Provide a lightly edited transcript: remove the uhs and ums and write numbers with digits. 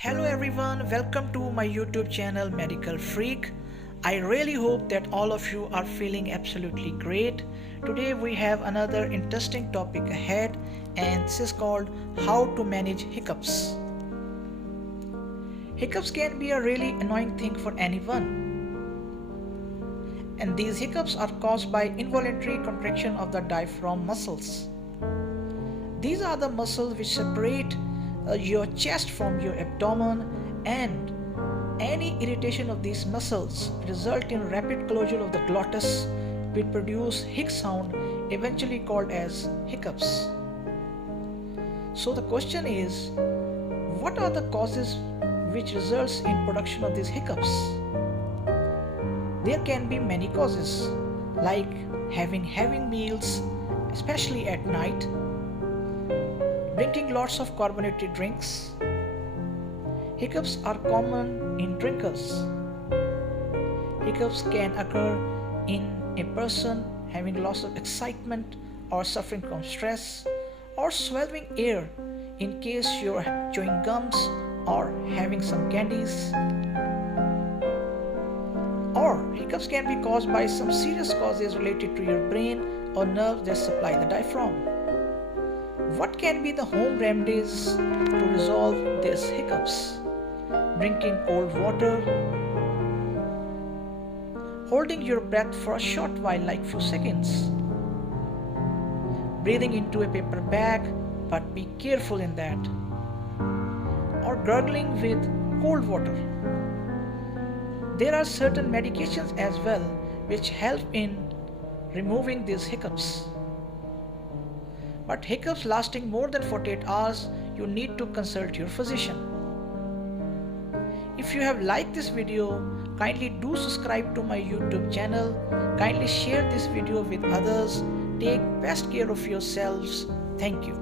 Hello everyone, welcome to my YouTube channel Medical Freak. I really hope that all of you are feeling absolutely great. Today we have another interesting topic ahead, and this is called how to manage hiccups. Hiccups can be a really annoying thing for anyone. And these hiccups are caused by involuntary contraction of the diaphragm muscles. These are the muscles which separate your chest from your abdomen, and any irritation of these muscles result in rapid closure of the glottis, which produce hic sound, eventually called as hiccups. So the question is, what are the causes which results in production of these hiccups? There can be many causes, like having heavy meals, especially at night, drinking lots of carbonated drinks. Hiccups are common in drinkers. Hiccups can occur in a person having lots of excitement or suffering from stress, or swallowing air in case you're chewing gums or having some candies. Or hiccups can be caused by some serious causes related to your brain or nerves that supply the diaphragm. What can be the home remedies to resolve these hiccups? Drinking cold water, holding your breath for a short while, like few seconds, breathing into a paper bag, but be careful in that, or gargling with cold water. There are certain medications as well which help in removing these hiccups. But hiccups lasting more than 48 hours, you need to consult your physician. If you have liked this video, kindly do subscribe to my YouTube channel. Kindly share this video with others. Take best care of yourselves. Thank you.